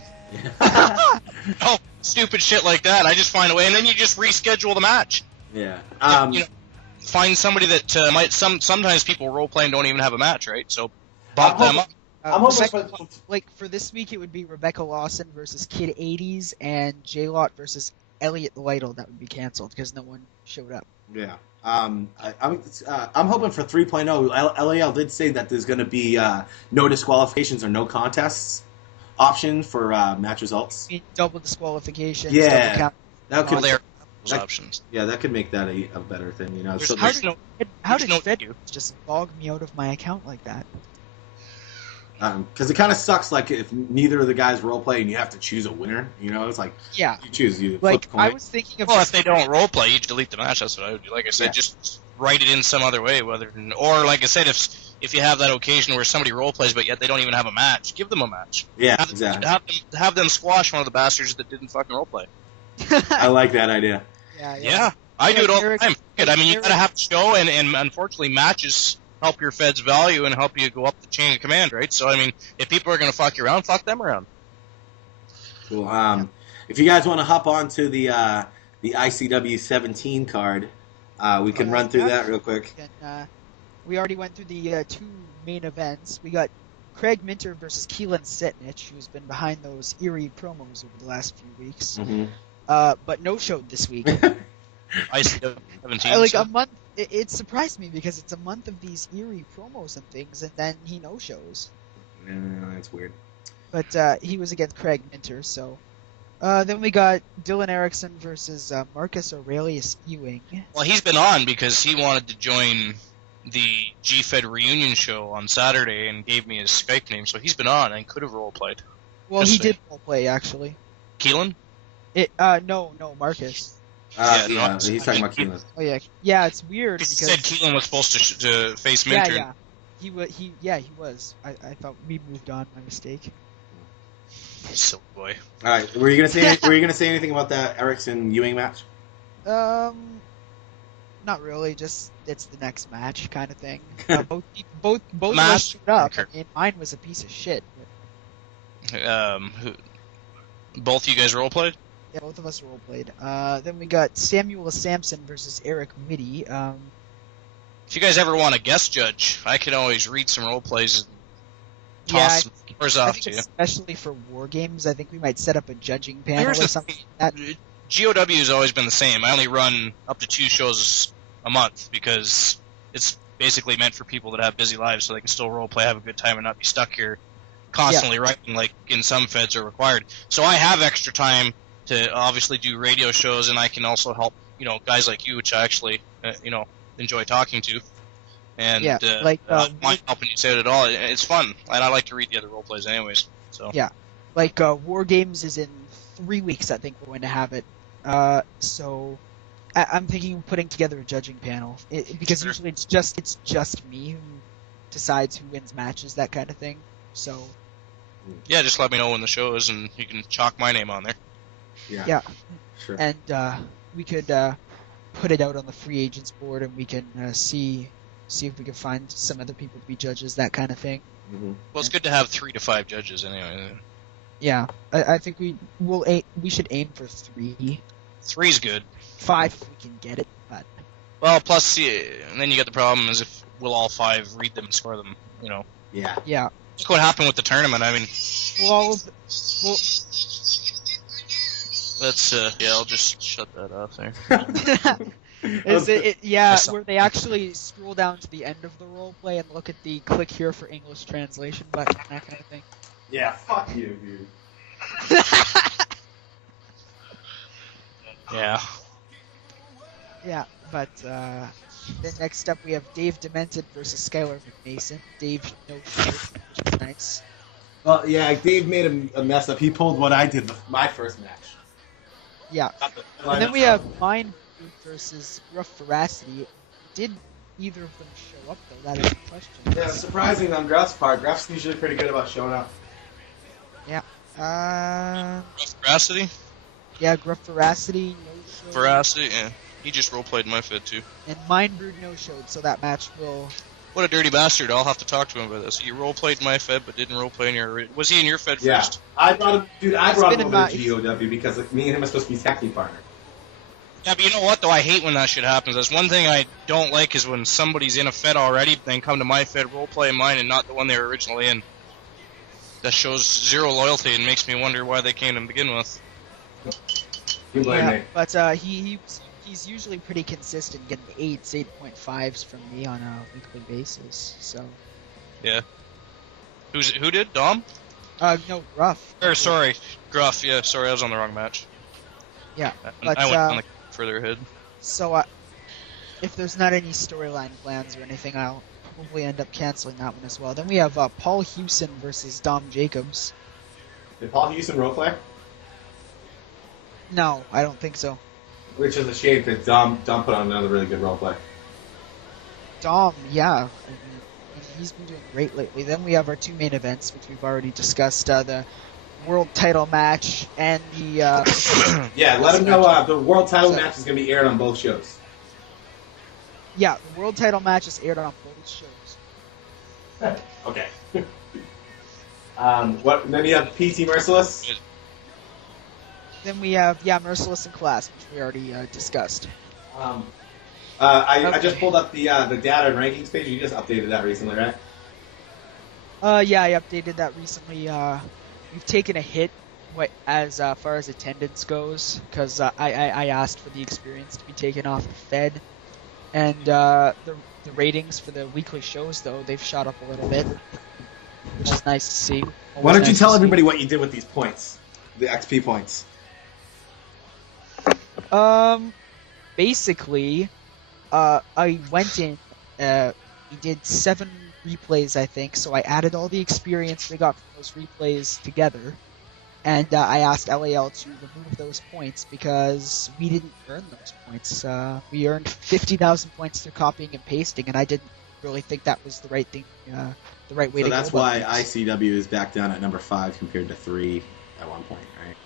Oh, stupid shit like that. I just find a way, and then you just reschedule the match. Yeah. Find somebody that might. Sometimes people role play and don't even have a match, right? So bump them up. I'm hoping for this week, it would be Rebecca Lawson versus Kid 80s and J-Lot versus Elliot Lytle. That would be canceled because no one showed up. Yeah. I'm hoping for 3.0. LAL did say that there's going to be no disqualifications or no contests option for match results. Double disqualifications. Yeah. Double count. Options. Yeah, that could make that a better thing, So how did Fed just log me out of my account like that? Because it kind of sucks, like, if neither of the guys role play and you have to choose a winner, it's like, yeah, you choose, you like, flip the coin. I was thinking of if they don't role play, you delete the match. That's what I would do. Like I said, just write it in some other way, or like I said, if you have that occasion where somebody role plays but yet they don't even have a match, give them a match. Yeah, exactly. Have them squash one of the bastards that didn't fucking role play. I like that idea. Yeah, I do it all the time. I mean, you gotta have the show, and unfortunately, matches help your Fed's value and help you go up the chain of command, right? So, I mean, if people are gonna fuck you around, fuck them around. Cool. If you guys want to hop on to the ICW 17 card, we can run through that real quick. And, we already went through the 2 main events. We got Craig Minter versus Keelan Sitnich, who's been behind those eerie promos over the last few weeks. Mm-hmm. But no-showed this week. ICW 17. Like a month it surprised me because it's a month of these eerie promos and things, and then he no-shows. That's weird. But he was against Craig Minter, so. Then we got Dylan Erickson versus Marcus Aurelius Ewing. Well, he's been on because he wanted to join the G-Fed reunion show on Saturday and gave me his Skype name, so he's been on and could have role-played. Well, Just he saying. did role-play, actually. Keelan? No, Marcus. He's talking about Keelan. Oh, yeah. Yeah, it's weird He because... said Keelan was supposed to face Minter. Yeah. He was. I thought we moved on, my mistake. Silly boy. All right, were you gonna say anything about that Erickson Ewing match? Not really. Just it's the next match kind of thing. Both of Match- us showed up. Okay. I mean, mine was a piece of shit. Both you guys role-played? Yeah, both of us role played. Then we got Samuel Sampson versus Eric Mitty. If you guys ever want a guest judge, I can always read some role-plays and Yeah, toss some scores I off think to you. especially for war games, I think we might set up a judging panel Here's or the something thing. like that. GOW has always been the same. I only run up to 2 shows a month because it's basically meant for people that have busy lives so they can still role play, have a good time, and not be stuck here constantly writing like in some feds are required. So I have extra time to obviously do radio shows, and I can also help guys like you, which I actually enjoy talking to. And Yeah, mind helping you say it at all. It's fun, and I like to read the other role plays anyways. So Yeah. War Games is in 3 weeks, I think we're going to have it. So I'm thinking of putting together a judging panel because Sure. usually it's just me who decides who wins matches, that kind of thing. So yeah, just let me know when the show is, and you can chalk my name on there. Yeah. Sure. and we could put it out on the free agents board, and we can see if we can find some other people to be judges, that kind of thing. Mm-hmm. Well, it's good to have 3 to 5 judges anyway. Yeah, I think we should aim for 3. 3's good. 5 if we can get it, but Well, plus, and then you get the problem is if we'll all 5 read them and score them. Yeah. yeah. Look what happened with the tournament. I mean, Well, let's I'll just shut that off there. where they actually scroll down to the end of the role play and look at the click here for English translation button, that kind of thing. Yeah, fuck you, dude. Yeah. Yeah, but then next up we have Dave Demented versus Skylar McMason. Dave no show, which is nice. Well, yeah, Dave made a mess up. He pulled what I did my first match. Yeah. And then we have Mind versus Rough Veracity. Did either of them show up though? That is the question. Yeah, surprising on Gruff's part. Gruff's usually pretty good about showing up. Yeah. Veracity? Yeah, Gruff Veracity no show. Veracity, yeah. He just role-played my Fed, too. And Mindbrood no showed, so that match will. What a dirty bastard. I'll have to talk to him about this. He role-played my Fed, but didn't role-play in your... Was he in your Fed Yeah. first? I brought him over been to GOW because me and him are supposed to be tag team partners. Yeah, but you know what, though? I hate when that shit happens. That's one thing I don't like is when somebody's in a Fed already, then come to my Fed, role-play mine, and not the one they were originally in. That shows zero loyalty and makes me wonder why they came to begin with. You blame me. But he's usually pretty consistent, getting 8.5s from me on a weekly basis. So. Yeah. Who did? Dom? No, Gruff. Or, sorry, Gruff. Yeah, sorry, I was on the wrong match. Yeah, I but went on the further ahead. so if there's not any storyline plans or anything, I'll probably end up canceling that one as well. Then we have Paul Hewson versus Dom Jacobs. Did Paul Houston roleplay? No, I don't think so. Which is a shame because Dom put on another really good roleplay. Dom, yeah. I mean, he's been doing great lately. Then we have our 2 main events, which we've already discussed. The world title match and the... Yeah, let him know the world title match is going to be aired on both shows. Yeah, the world title match is aired on both shows. Okay. Then you have PT Merciless. Then we have, Merciless and Class, which we already discussed. I just pulled up the data and rankings page. You just updated that recently, right? Yeah, I updated that recently. We've taken a hit as far as attendance goes, because I asked for the experience to be taken off the Fed. And the ratings for the weekly shows, though, they've shot up a little bit, which is nice to see. Why don't you tell everybody what you did with these points, the XP points? Basically, I went in, we did 7 replays, I think, so I added all the experience we got from those replays together, and I asked LAL to remove those points because we didn't earn those points. We earned 50,000 points through copying and pasting, and I didn't really think that was the right thing, the right way to go. So that's why ICW is back down at number 5 compared to 3 at one point, right?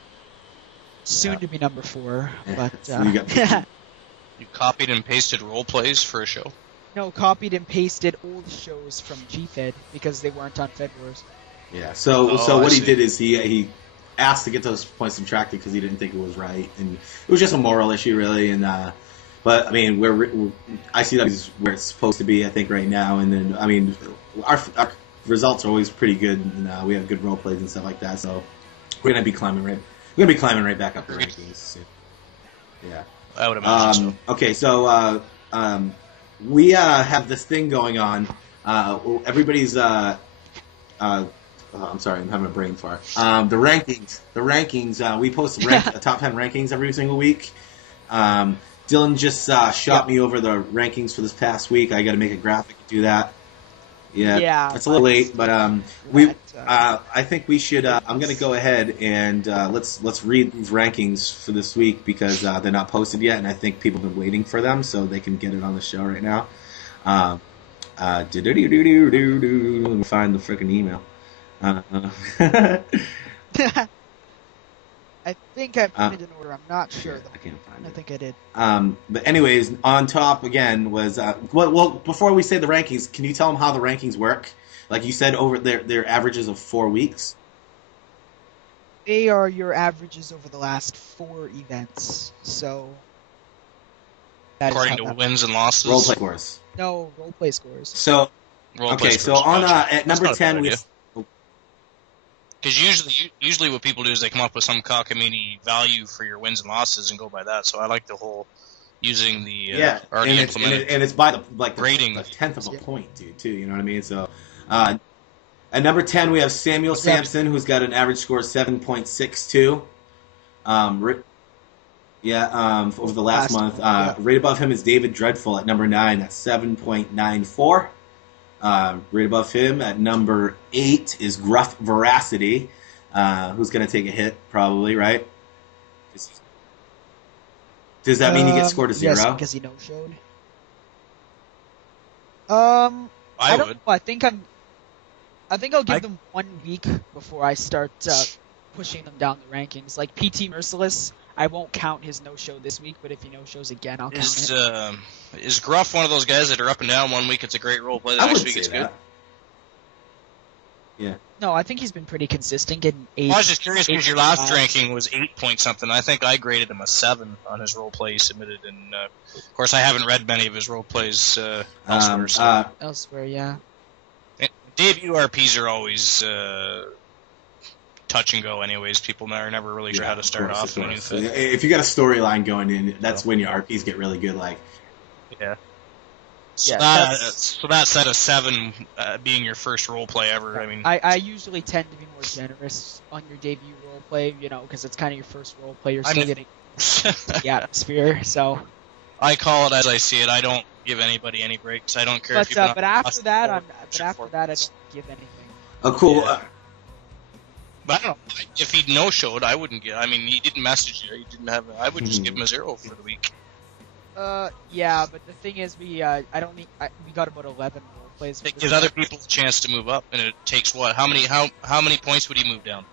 Soon to be number 4, but So you got You copied and pasted role plays for a show? no, copied and pasted old shows from GFed because they weren't on Fed Wars. Yeah. So I what he see. did is he asked to get those points subtracted because he didn't think it was right, and it was just a moral issue, really. And but I mean, we're ICW is where it's supposed to be, I think, right now. And then I mean, our results are always pretty good, and we have good role plays and stuff like that. So we're gonna be climbing right back up the rankings soon. Yeah. I would imagine so. Okay, so we have this thing going on. Everybody's. I'm sorry, I'm having a brain fart. The rankings. We post top 10 rankings every single week. Dylan just shot me over the rankings for this past week. I got to make a graphic to do that. Yeah, it's a little late, but I think we should. I'm going to go ahead and let's read these rankings for this week because they're not posted yet, and I think people have been waiting for them so they can get it on the show right now. Let me find the freaking email. I think I put it in order. I'm not sure, though. I can't find it. I think I did. But anyways, on top again was well. Before we say the rankings, can you tell them how the rankings work? Like you said, over their averages of 4 weeks. They are your averages over the last 4 events. So that is According how to that wins and losses. Role play scores. No, roleplay scores. So Role okay, play scores, so on gotcha. at number That's not a 10 bad we. idea. Because usually what people do is they come up with some cockamamie value for your wins and losses and go by that. So I like the whole using the already implemented. And it's by the rating. a tenth of a point, dude. Too, you know what I mean? So at number 10 we have Samuel Sampson, who's got an average score of 7.62. Over the last month. Right above him is David Dreadful at number 9 at 7.94. Right above him at number 8 is Gruff Veracity, who's going to take a hit, probably, right? Does that mean you get scored to 0? Yes, because he no-showed. I don't would. know. I think I'll give them 1 week before I start pushing them down the rankings. Like PT Merciless, I won't count his no-show this week, but if he no-shows again, I'll count it. Is Gruff one of those guys that are up and down? 1 week it's a great role play, the next week it's good? Yeah. No, I think he's been pretty consistent, getting 8. I was just curious because your last ranking was 8 point something. I think I graded him a 7 on his role play he submitted, and of course I haven't read many of his role plays elsewhere. So. Elsewhere, yeah. Debut RPs are always touch and go. Anyways, people are never really sure how to start off. If you got a storyline going in, that's when your RPs get really good. Like, yeah. So, Yeah, so that set of 7 being your first role play ever. I mean, I usually tend to be more generous on your debut role play, because it's kind of your first role play. You're still getting the atmosphere, so. I call it as I see it. I don't give anybody any breaks. I don't care if you. But after that, I don't give anything. oh, cool. Yeah. But I don't know. If he no-showed, I wouldn't get. I mean, he didn't message you. He didn't have. I would just give him a 0 for the week. Yeah, but the thing is, we got about 11 role plays. It gives other people a chance to move up, and it takes what? How many points would he move down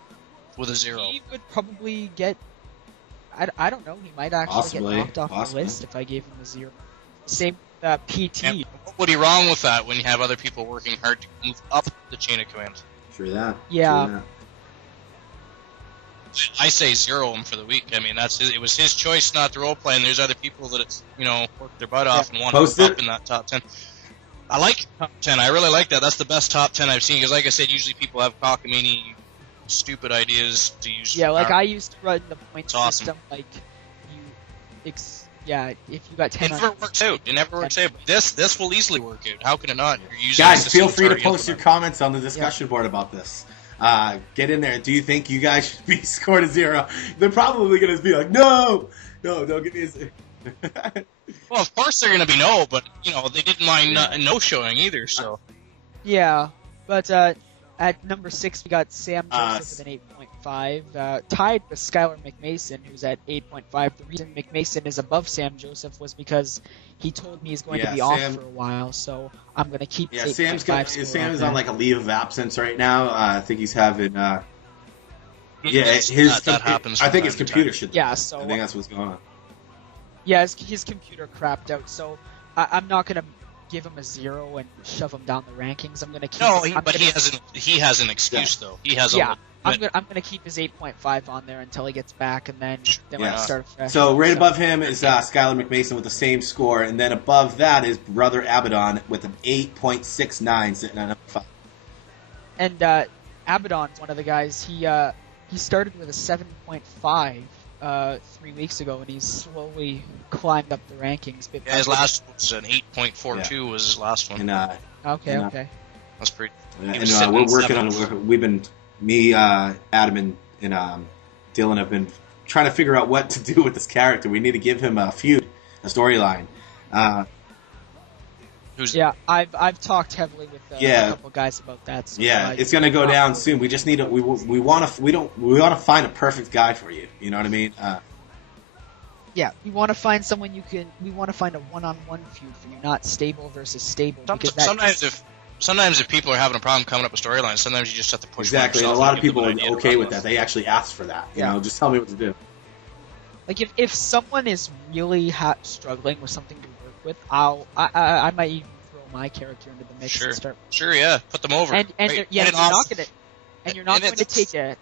with a 0? He would probably get. I don't know. He might actually get knocked off the list if I gave him a 0. Same PT. And what would be wrong with that when you have other people working hard to move up the chain of command? True that. Yeah. True that. I say 0 him for the week. I mean, it was his choice not to roleplay, and there's other people that worked their butt off and want to move up in that top 10. I like top 10. I really like that. That's the best top 10 I've seen because, like I said, usually people have cockamamie, stupid ideas to use. Yeah, like I used to run the point awesome. system. Like Yeah, if you got 10 It never on works out. It never works out. But this will easily work out. How can it not? You're using Guys, a feel system free to already post your implemented. comments on the discussion board about this. Get in there. Do you think you guys should be scored a 0? They're probably going to be like, no, don't give me a 0. Well, of course they're going to be no, but they didn't mind Yeah. no showing either. So Yeah, but at number 6 we got Sam Joseph with an 8.5, tied with Skylar McMason, who's at 8.5. The reason McMason is above Sam Joseph was because he told me he's going to be off for a while, so I'm going to keep his 8.5 Sam is on like a leave of absence right now. I think he's having that happens. I think his from time to computer time. should. Yeah, so I think that's what's going on. yeah, his computer crapped out, so I'm not going to give him a 0 and shove him down the rankings. I'm going to keep. No, he has an excuse though. He has Yeah, a I'm gonna keep his 8.5 on there until he gets back, and then we'll start fresh. So right above him is Skylar McMason with the same score, and then above that is brother Abaddon with an 8.69 sitting on number 5. And Abaddon's one of the guys. He started with a 7.5 3 weeks ago, and he's slowly climbed up the rankings. Yeah, his last was an 8.42 was his last one. And Okay. That's pretty. and we're working on. We've been me, Adam, and Dylan have been trying to figure out what to do with this character. We need to give him a feud, a storyline. Yeah, I've talked heavily with a couple guys about that. So, it's going to go down soon. We just need to. We want to find a perfect guy for you. You know what I mean? Yeah, we want to find someone we want to find a one-on-one feud for you, not stable versus stable. Sometimes if people are having a problem coming up with storylines, sometimes you just have to push. Exactly. A lot of people are okay with that. They actually ask for that. You know, just tell me what to do. Like if someone is really struggling with something to work with, I might even throw my character into the mix and start. Sure, yeah, put them over. You're not going to take it.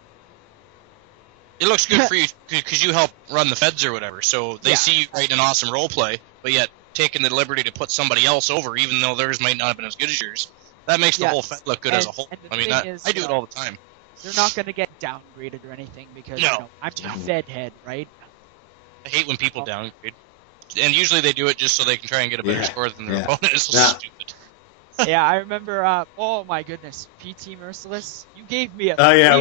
It looks good for you because you help run the feds or whatever. So they see you writing an awesome role play, but yet taking the liberty to put somebody else over, even though theirs might not have been as good as yours. That makes the whole fed look good as a whole. I mean, I do it all the time. They're not going to get downgraded or anything because I'm a fed head, right? I hate when people downgrade, and usually they do it just so they can try and get a better score than their opponent. It's so stupid. Yeah, I remember. Oh my goodness, PT Merciless, you gave me a. Oh yeah,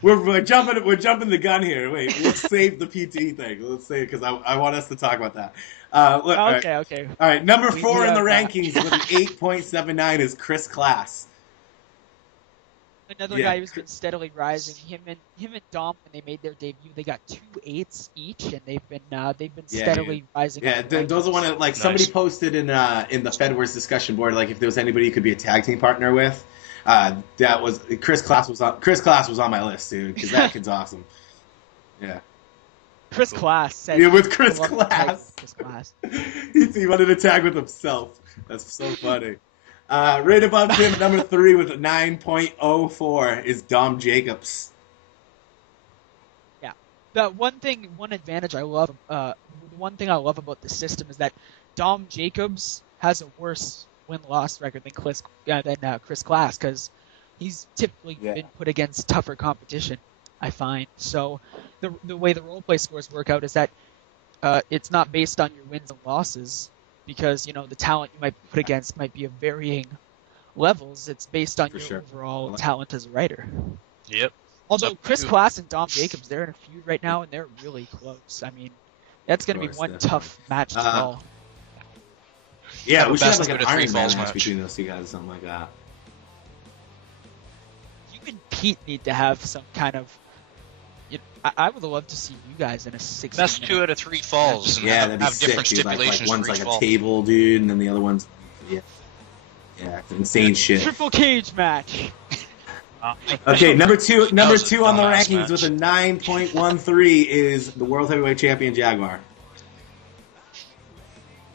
we're jumping the gun here. Wait, let's save the PT thing. Let's save because I want us to talk about that. Okay. All right, number 4 in the rankings with an 8.79 is Chris Class. Another guy who's been steadily rising. Him and Dom, when they made their debut, they got 2 8s each, and they've been steadily rising. Yeah, those are one of somebody posted in the Fed Wars discussion board if there was anybody you could be a tag team partner with. That was Chris Class was on my list, dude, because that kid's awesome. Yeah. Chris Class said. Yeah, with Chris Class. Chris Class. He wanted to tag with himself. That's so funny. Right above him, number 3 with a 9.04 is Dom Jacobs. Yeah. The one advantage I love, one thing I love about the system is that Dom Jacobs has a worse win-loss record than Chris Class because he's typically been put against tougher competition, I find. So the way the roleplay scores work out is that it's not based on your wins and losses. Because, the talent you might put against might be of varying levels. It's based on your overall talent as a writer. Yep. Although Chris Class and Dom Jacobs, they're in a feud right now, and they're really close. I mean, that's going to be one tough match to call. Yeah, we should have an Iron Man match between those two guys or something like that. You and Pete need to have some kind of... I would love to see you guys in a 6. Best 2 out of 3 falls. And that'd be have sick, different dude. stipulations. One's for each like fall. a table, dude, and then the other one's insane shit. Triple cage match. Okay, number two on the rankings with a 9.13 is the World Heavyweight Champion Jaguar.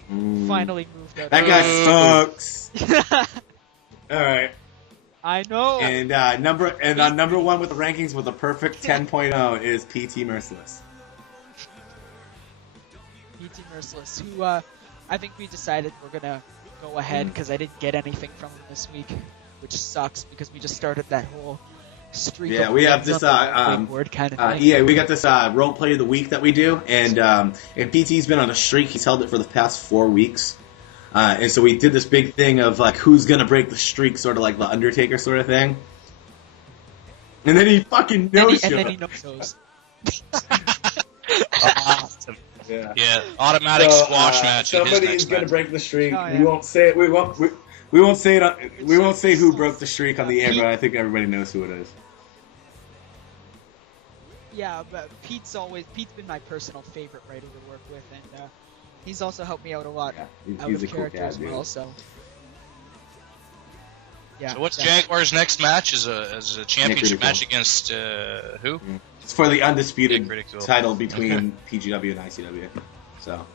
Finally moved up. That guy sucks. All right. I know. And on number 1 with the rankings with a perfect 10.0 is PT Merciless. PT Merciless, who I think we decided we're gonna go ahead because I didn't get anything from him this week, which sucks because we just started that whole streak. Yeah, of we have wins this on the big board kind of thing. EA. We got this role play of the week that we do, and PT's been on a streak. He's held it for the past 4 weeks, and so we did this big thing of like who's gonna break the streak, sort of like the Undertaker sort of thing. And then he fucking knows. And then he knows. Awesome. Yeah. Yeah, automatic squash match. in his Somebody's next gonna match. break the streak. Oh, yeah. We won't say it. We won't say it. We won't say who broke the streak on the air, but I think everybody knows who it is. Yeah, but Pete's been my personal favorite writer to work with, and he's also helped me out a lot out He's of a cool character cat, as well. dude. So. Yeah, So what's definitely. Jaguar's next match? Is a championship Ridicule. match against who? It's for the undisputed Nick Ridicule. title between PGW and ICW. So.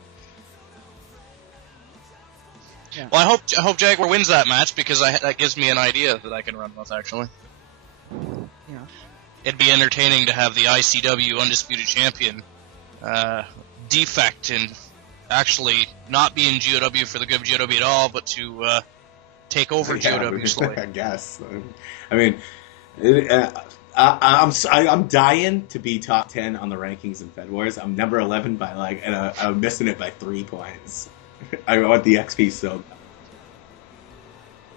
Well, I hope Jaguar wins that match because that gives me an idea that I can run with actually. Yeah. It'd be entertaining to have the ICW undisputed champion defect and actually not be in GOW for the good of GOW at all, but to take over GOW slowly. I guess. I mean, I'm dying to be top 10 on the rankings in Fed Wars. I'm number 11 by and I'm missing it by 3 points. I want the XP so.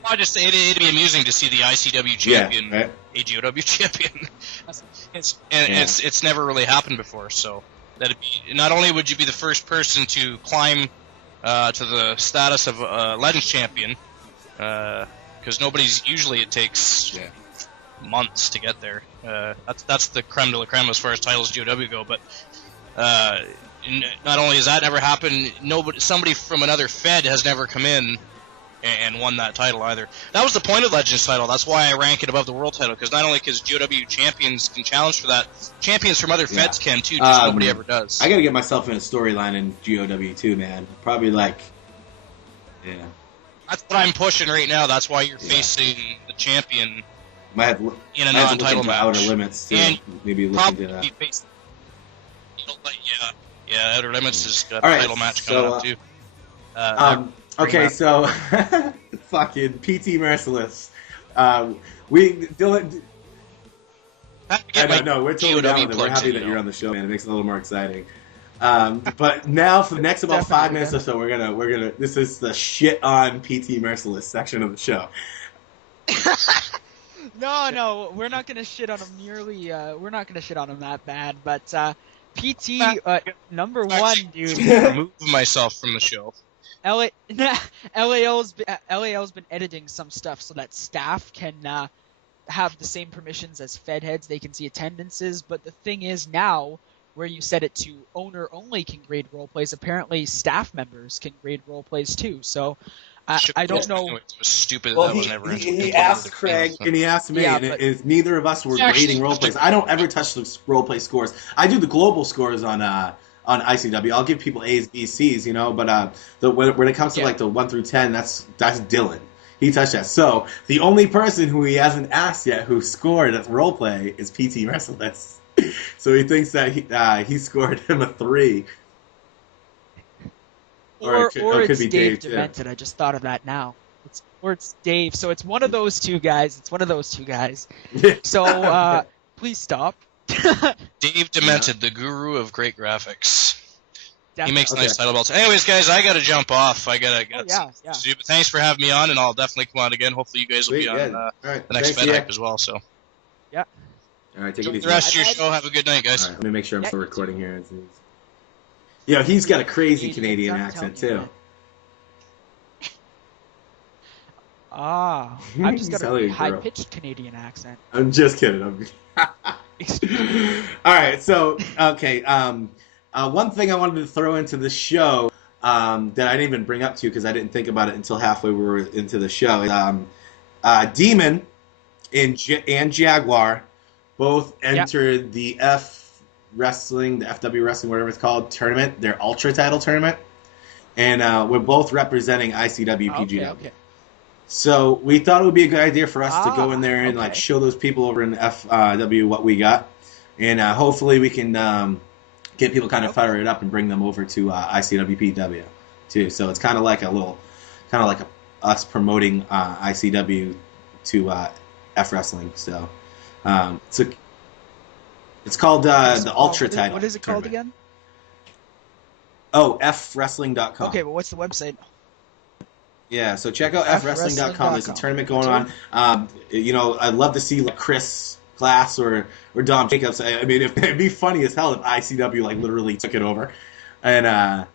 I just it'd be amusing to see the ICW champion, Yeah, right? a GOW champion. It's never really happened before, so that'd be not only would you be the first person to climb to the status of Legends champion, because it takes months to get there. That's the creme de la creme as far as titles GOW go, but. Not only has that never happened, somebody from another Fed has never come in and won that title either. That was the point of Legends title. That's why I rank it above the world title, because not only because GOW champions can challenge for that, champions from other Feds can too, just nobody ever does. I gotta get myself in a storyline in GOW too, man. Probably That's what I'm pushing right now. That's why you're facing the champion in a non-title non-title match. Outer Limits too. And Maybe look into that. Outer Limits has got All a right, title match coming up too. Okay, so fucking PT Merciless. Dylan. We're totally down with it. We're happy that you're on the show, man. It makes it a little more exciting. But now for the next about 5 minutes or so, we're gonna. This is the shit on PT Merciless section of the show. No, we're not gonna shit on him we're not gonna shit on him that bad, but PT number one, dude. Remove myself from the show. LAL's been editing some stuff so that staff can have the same permissions as Fed heads. They can see attendances, but the thing is now, where you set it to owner only can grade role plays, apparently staff members can grade role plays too. So I don't know. It was stupid. Well, that was never he asked Craig and he asked me, and neither of us were grading role plays. I don't ever touch the role play scores. I do the global scores on ICW. I'll give people A's, B's, C's, but when it comes to like the 1 through 10, that's Dylan. He touched that. So the only person who he hasn't asked yet who scored at role play is PT Merciless. So he thinks that he scored him a 3. Or it could it's be Dave too. Demented. I just thought of that now. It's Dave. So it's one of those two guys. So please stop. Dave Demented, the guru of great graphics. Definitely. He makes nice title belts. Anyways, guys, I gotta jump off. I gotta yeah. to do, but thanks for having me on, and I'll definitely come on again. Hopefully, you guys will be on All right. the next Thanks, Fed yeah. Hype as well. So, Yeah. All right, take it enjoy easy. the rest of your show. Have a good night, guys. All right, let me make sure I'm still recording here. Yeah, he's got a crazy Canadian I'm accent telling too. you, I've just got Sound like a a girl. high-pitched Canadian accent. I'm just kidding. All right, so okay. One thing I wanted to throw into the show that I didn't even bring up to you because I didn't think about it until halfway we were into the show is Demon and Jaguar both entered the FW Wrestling, whatever it's called, tournament, their Ultra title tournament, and we're both representing ICW PGW. Okay. So we thought it would be a good idea for us to go in there and like okay. show those people over in FW what we got, and hopefully we can get people kind of fired up and bring them over to ICW PW too. So it's kind of like us promoting ICW to F Wrestling. So So it's called the Ultra title. What is it called tournament. again? Oh, fwrestling.com. Okay, but what's the website? Yeah, so check out fwrestling.com. There's a tournament going on. I'd love to see like Chris Glass or Dom Jacobs. I mean, it'd be funny as hell if ICW like literally took it over, and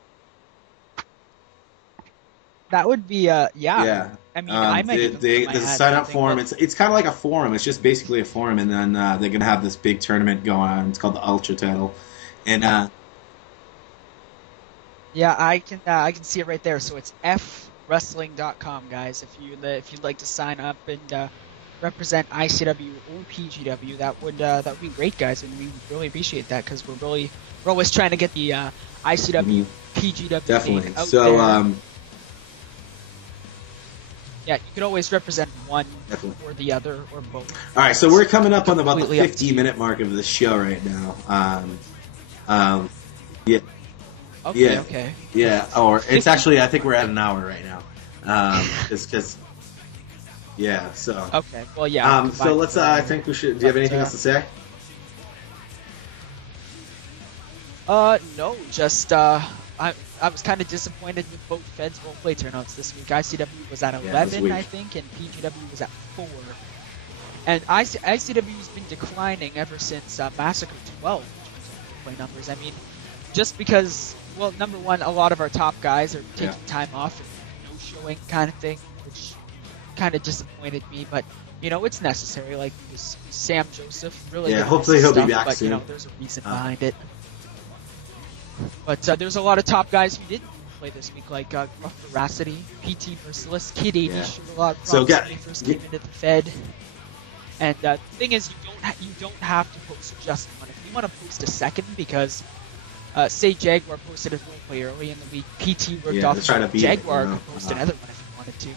that would be yeah. I mean, I might even the sign up forum. It's kind of like a forum. It's just basically a forum, and then they're gonna have this big tournament going on. It's called the Ultra title, and yeah, I can see it right there. So it's fwrestling.com, guys. If you'd like to sign up and represent ICW or PGW, that would be great, guys, and we really appreciate that because we're always trying to get the ICW PGW definitely. name out So there. Yeah, you can always represent one or the other or both. All right, so we're coming up on about the Completely up to 50-minute mark of the show right now. Yeah. Okay, Yeah. okay. Yeah, or it's actually, I think we're at an hour right now. Because yeah, so. Okay, well, yeah. So let's, I think we should, do you have anything else to say? No, just, I was kind of disappointed with both Feds roleplay turnouts this week. ICW was at 11, I think, and PGW was at 4. And ICW's been declining ever since Massacre 12 in terms of roleplay numbers. I mean, just because, well, number one, a lot of our top guys are taking time off and no showing kind of thing, which kind of disappointed me. But it's necessary. Like Sam Joseph, really. Yeah, hopefully he'll be back but, soon. There's a reason behind it. But there's a lot of top guys who didn't play this week, like Gruff Veracity, PT Merciless, Kid 80 showed a lot of promise when he first came into the Fed. And the thing is, you don't have to post just one. If you want to post a second, because say Jaguar posted his roleplay early in the week, PT worked off Jaguar could post another one if he wanted to.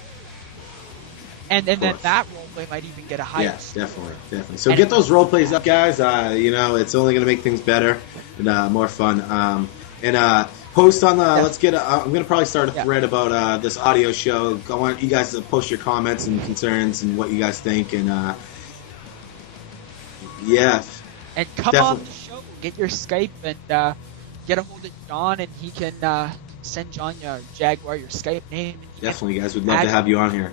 And then that roleplay might even get a higher score. Definitely. So get those roleplays up, guys. It's only going to make things better and more fun. And post on the. Let's get. I'm going to probably start a thread about this audio show. I want you guys to post your comments and concerns and what you guys think. And And come on the show. Get your Skype and get a hold of John, and he can send John your Jaguar your Skype name. Definitely, guys. We'd love to have you on here.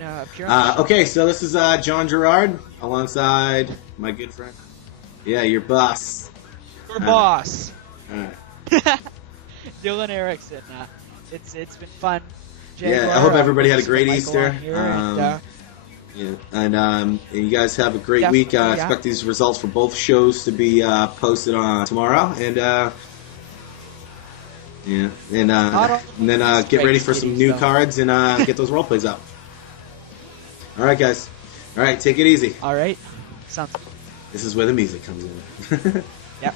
Okay, so this is John Gerard alongside my good friend. Yeah, your boss. Your boss. All right. Dylan Erickson. It's been fun. Jaguar, I hope everybody had a great Easter. And you guys have a great week. I expect these results for both shows to be posted on tomorrow. And and then get ready for some new cards and get those role plays up. All right, guys. All right, take it easy. All right. Sounds good. This is where the music comes in. Yep.